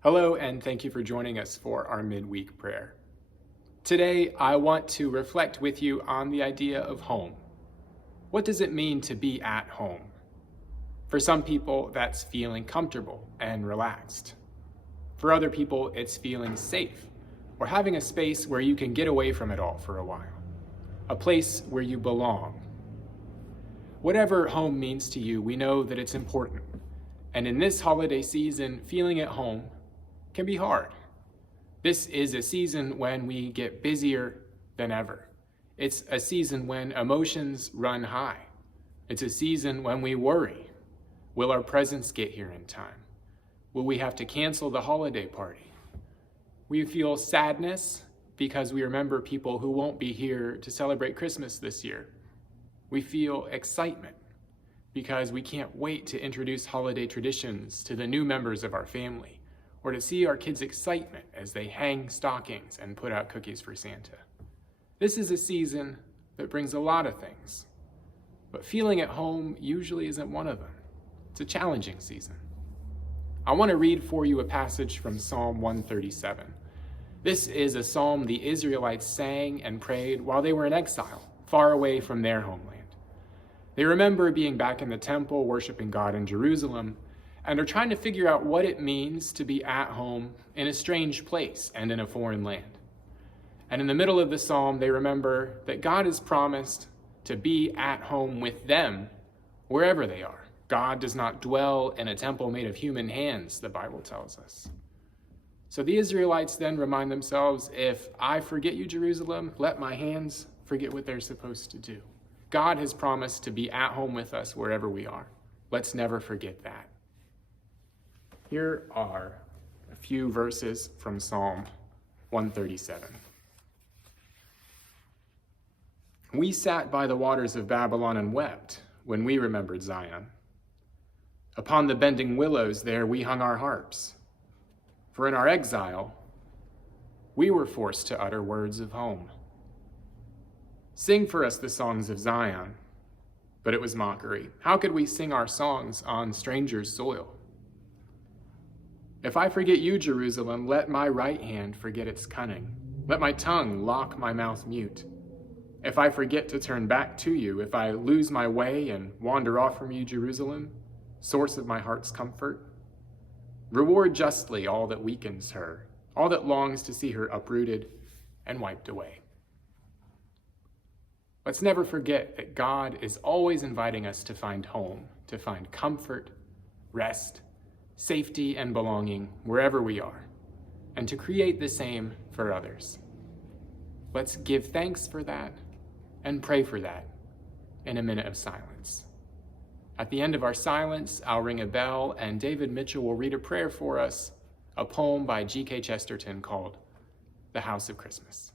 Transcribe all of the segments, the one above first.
Hello, and thank you for joining us for our midweek prayer. Today, I want to reflect with you on the idea of home. What does it mean to be at home? For some people, that's feeling comfortable and relaxed. For other people, it's feeling safe or having a space where you can get away from it all for a while, a place where you belong. Whatever home means to you, we know that it's important. And in this holiday season, feeling at home can be hard. This is a season when we get busier than ever. It's a season when emotions run high. It's a season when we worry. Will our presents get here in time? Will we have to cancel the holiday party? We feel sadness because we remember people who won't be here to celebrate Christmas this year. We feel excitement because we can't wait to introduce holiday traditions to the new members of our family, or to see our kids' excitement as they hang stockings and put out cookies for Santa. This is a season that brings a lot of things, but feeling at home usually isn't one of them. It's a challenging season. I want to read for you a passage from Psalm 137. This is a psalm the Israelites sang and prayed while they were in exile, far away from their homeland. They remember being back in the temple, worshiping God in Jerusalem, and are trying to figure out what it means to be at home in a strange place and in a foreign land. And in the middle of the psalm, they remember that God has promised to be at home with them wherever they are. God does not dwell in a temple made of human hands, the Bible tells us. So the Israelites then remind themselves, if I forget you, Jerusalem, let my hands forget what they're supposed to do. God has promised to be at home with us wherever we are. Let's never forget that. Here are a few verses from Psalm 137. We sat by the waters of Babylon and wept when we remembered Zion. Upon the bending willows there we hung our harps. For in our exile, we were forced to utter words of home. Sing for us the songs of Zion. But it was mockery. How could we sing our songs on strangers' soil? If I forget you, Jerusalem, let my right hand forget its cunning. Let my tongue lock my mouth mute. If I forget to turn back to you, if I lose my way and wander off from you, Jerusalem, source of my heart's comfort, reward justly all that weakens her, all that longs to see her uprooted and wiped away. Let's never forget that God is always inviting us to find home, to find comfort, rest, safety, and belonging wherever we are, and to create the same for others. Let's give thanks for that and pray for that in a minute of silence. At the end of our silence, I'll ring a bell and David Mitchell will read a prayer for us, a poem by G.K. Chesterton called The House of Christmas.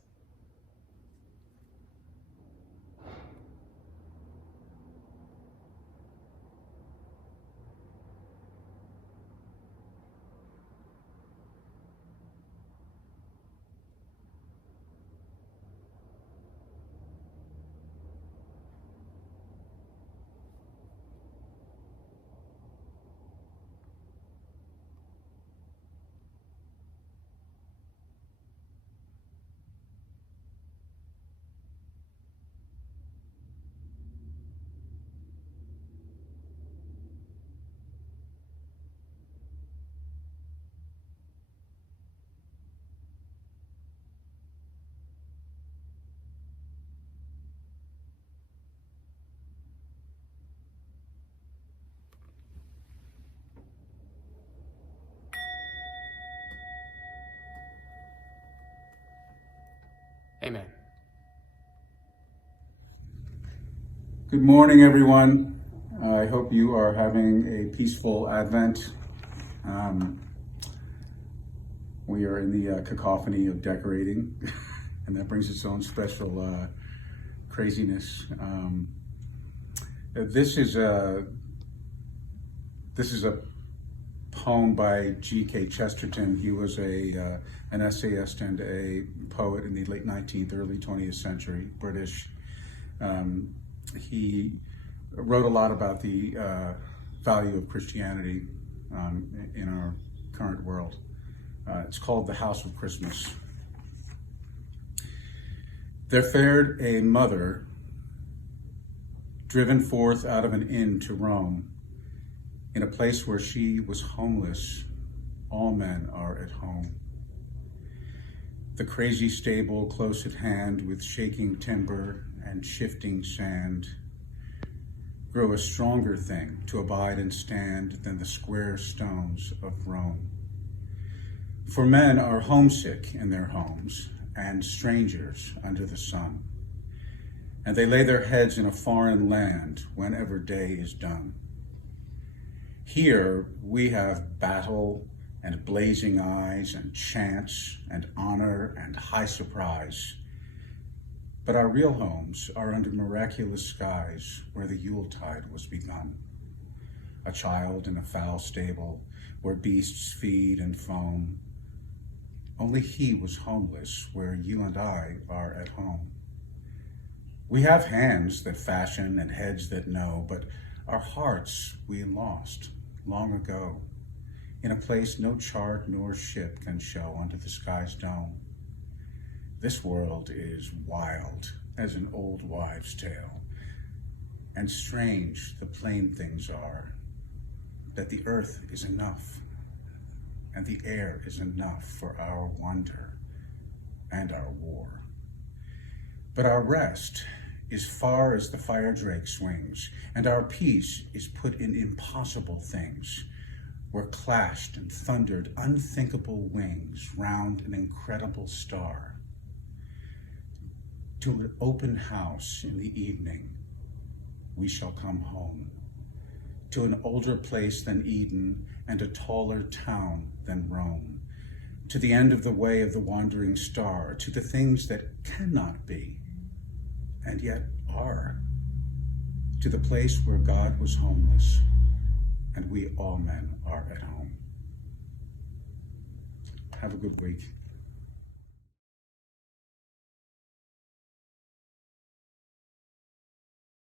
Amen. Good morning, everyone. I hope you are having a peaceful Advent. We are in the cacophony of decorating, and that brings its own special craziness. This is a poem by G.K. Chesterton. He was an essayist and a poet in the late 19th, early 20th century, British. He wrote a lot about the value of Christianity in our current world. It's called The House of Christmas. There fared a mother, driven forth out of an inn to Rome, in a place where she was homeless. All men are at home. The crazy stable close at hand, with shaking timber and shifting sand, grow a stronger thing to abide and stand than the square stones of Rome. For men are homesick in their homes, and strangers under the sun, and they lay their heads in a foreign land whenever day is done. Here we have battle and blazing eyes and chance and honor and high surprise. But our real homes are under miraculous skies where the Yuletide was begun. A child in a foul stable where beasts feed and foam. Only he was homeless where you and I are at home. We have hands that fashion and heads that know, but our hearts we lost long ago, in a place no chart nor ship can show under the sky's dome. This world is wild as an old wives' tale, and strange the plain things are, that the earth is enough, and the air is enough for our wonder and our war. But our rest is far as the fire drake swings, and our peace is put in impossible things, where clashed and thundered unthinkable wings round an incredible star. To an open house in the evening we shall come home, to an older place than Eden and a taller town than Rome, to the end of the way of the wandering star, to the things that cannot be and yet are, to the place where God was homeless and we all men are at home. Have a good week.